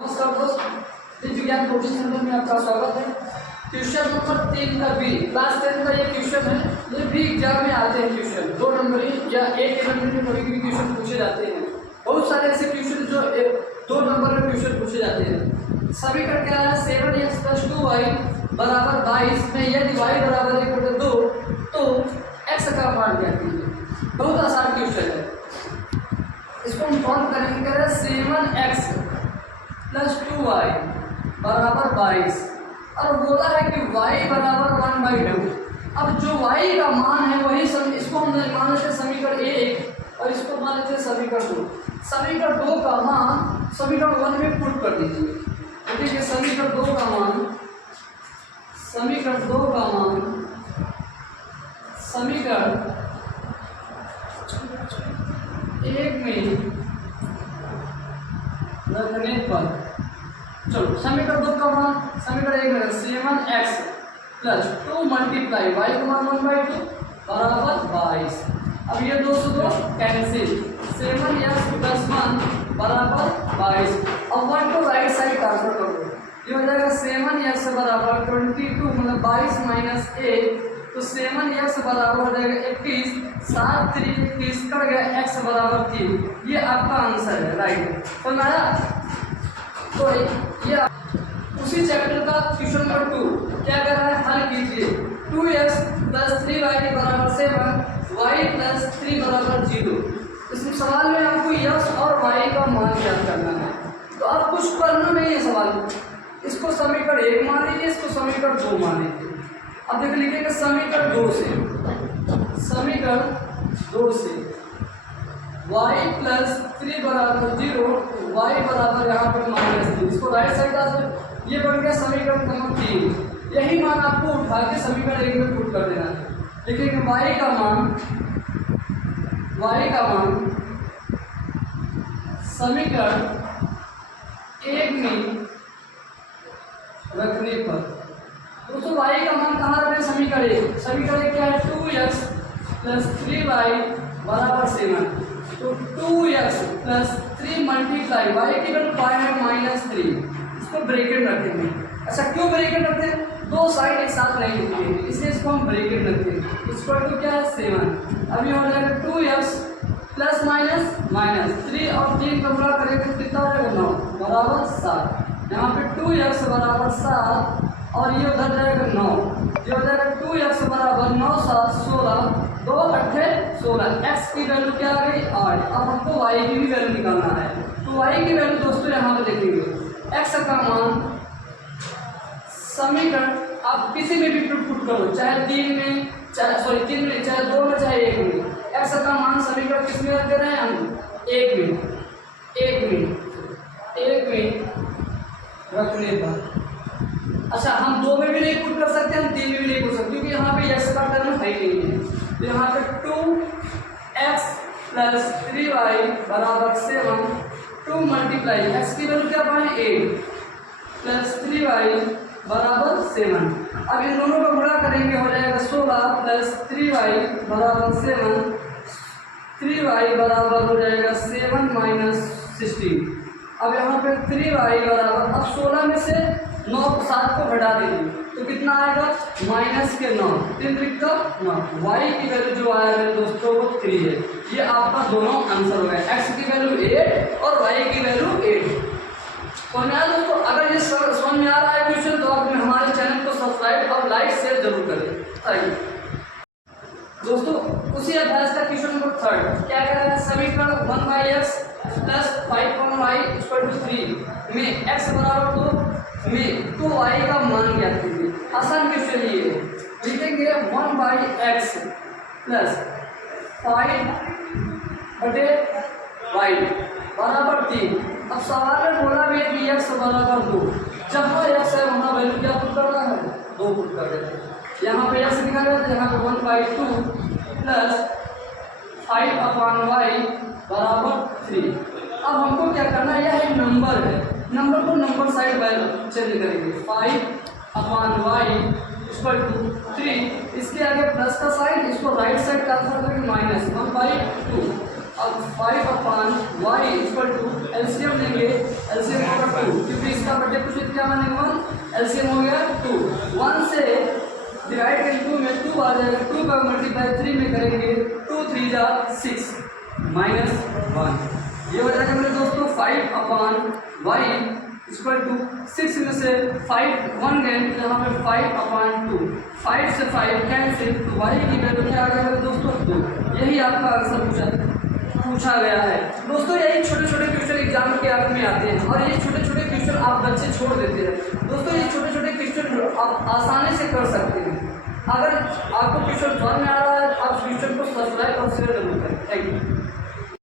नमस्कार दोस्त, विज्ञान कोचिंग सेंटर में आपका स्वागत है। क्वेश्चन नंबर 3 का बी क्लास 10 का ये क्वेश्चन है। ये भी एग्जाम में आते हैं क्वेश्चन, 2 नंबरी या 1 नंबर में कभी भी क्वेश्चन पूछे जाते हैं। बहुत सारे ऐसे क्वेश्चन जो 2 नंबर में क्वेश्चन पूछे जाते हैं। सभी का क्या है 7x + 2y बराबर 22 में यदि y बराबर 1/2 तो x का मान क्या कीजिए। बहुत आसान क्वेश्चन है। इसको हम सॉल्व करेंगे 7x + 2y बराबर 22 और बोला है कि y बराबर 1/2। अब जो y का मान है वही इसको हम मान लेते हैं समीकरण 1 और इसको मान लेते हैं समीकरण 2। समीकरण 2 का मान समीकरण 1 में पुट कर दीजिए। देखिए समीकरण 2 का मान समीकरण 1 में रखने पर चलो समीकरण 2 का मान समीकरण 1 में 7x + 2 मल्टीप्लाई y का मान 1/2 बराबर 22। अब ये 2 से 2 कैंसिल 7x + 1 बराबर 22। अब 1 को राइट साइड ट्रांसफर कर दो। ये हो जाएगा 7x बराबर 22 मतलब 22 - 1 तो 7x बराबर हो जाएगा 21। 7 3 21 कट गया x बराबर 3। ये आपका आंसर है राइट। तो नया तो ये उसी चैप्टर का क्वेश्चन नंबर 2 क्या कर रहा है हल कीजिए। 2x + 3y बराबर 7 y + 3 बराबर 0। इस सवाल में आपको x और y का मान ज्ञात करना है। तो अब कुछ करना नहीं है सवाल। इसको समीकरण 1 मान लीजिए, इसको समीकरण 2 मान लीजिए। अब देख लीजिएगा समीकरण 2 से y + 3 बराबर 0 y बराबर यहाँ पर -3। इसको राइट साइड डाल ये बन गया समीकरण नंबर 3। यही मान आपको उठा के समीकरण 1 में पुट कर देना है। देखिए y का मान समीकरण 1 में रखने पर दोस्तों y का मान कहाँ रखें समीकरण 1। समीकरण 1 क्या है 2x + 3y बराबर 7। तो 2x + 3 मल्टीप्लाई y की वैल्यू 5 है -3। इसको ब्रैकेट रखेंगे। अच्छा क्यों ब्रैकेट रखते हैं? दो साइड एक साथ नहीं लिखते हैं इसलिए इसको हम ब्रैकेट रखते हैं। इसको तो क्या है 7। अभी हो जाएगा 2x + 3 और 3 का गुणा करेंगे कितना हो जाएगा 9 बराबर 7। यहाँ पे 2x बराबर 7 और ये उधर जाएगा 9। ये हो जाएगा 2x बराबर 9 7 16 2 8 16। x की वैल्यू क्या आ गई 8। अब हमको y की भी वैल्यू निकालना है। तो y की वैल्यू दोस्तों यहाँ पे देखेंगे x का मान समीकरण आप किसी में भी पुट करो चाहे 3 में चाहे 3 में चाहे 2 में चाहे 1 में। x का मान समीकरण किस में रख दे रहे हैं हम 1 में रखने पर। अच्छा हम 2 में भी नहीं पुट कर सकते, हम 3 में भी नहीं पुट सकते क्योंकि यहाँ पे x का टर्म है ही नहीं है। तो यहाँ पे 2x + 3y बराबर 7 2 मल्टीप्लाई x की वैल्यू क्या पाए 8 + 3y बराबर 7। अब इन दोनों का गुणा करेंगे हो जाएगा 16 + 3y बराबर 7। 3y बराबर हो जाएगा 7 - 16। अब यहाँ पे 3y बराबर अब 16 में से 9 7 को घटा दीजिए तो कितना आएगा -9 3 त्रिक का 9। y की वैल्यू जो आया है दोस्तों वो 3 है। ये आपका दोनों आंसर हो गया। x की वैल्यू 8 और y की वैल्यू 8। तो दोस्तों अगर ये समझ में आ रहा है क्वेश्चन तो आप हमारे चैनल को सब्सक्राइब और लाइक शेयर जरूर करें। दोस्तों उसी अभ्यास का क्वेश्चन नंबर 3 क्या कह रहा है समीकरण 1/x + 5y = 3 में x बराबर 2 में तो y का मान ज्ञात कीजिए। आसान क्वेश्चन ये है। लिखेंगे 1/x + 5/y बराबर 3। अब सवाल में बोला भी है कि x बराबर 2। जहाँ x है वहाँ वैल्यू क्या पुट करना है 2 पुट कर देते हैं। यहाँ पे x निकाला तो यहाँ पे 1/2 + 5/y बराबर 3। अब हमको क्या करना है यह एक नंबर है, नंबर को नंबर साइड वैल्यू चेंज करेंगे 5/y = 3। इसके आगे प्लस का साइड इसको राइट साइड ट्रांसफर करके -1/2। अब 5/y = एलसीएम लेंगे एलसीएम 2 क्या बनेगा 1, एलसीएम हो गया 2, 1 से डिवाइड करेंगे 2 में 2 आ जाएगा, 2 का मल्टीप्लाई 3 में करेंगे 2 3 जा 6 -1, ये हो जाएगा मेरे दोस्तों 5/y इक्वल टू 6 में से 5 1 गए तो यहाँ पे 5/2, 5 से 5 कैंसिल, तो y की वैल्यू क्या आ गया मेरे दोस्तों 2। यही आपका आंसर पूछा गया है दोस्तों। यही छोटे छोटे क्वेश्चन एग्जाम के आप में आते हैं और ये छोटे छोटे क्वेश्चन आप बच्चे छोड़ देते हैं दोस्तों। ये छोटे छोटे क्वेश्चन आप आसानी से कर सकते हैं। अगर आपको क्वेश्चन समझ में आ रहा है आप क्वेश्चन को सब्सक्राइब और शेयर जरूर करें। Thank you.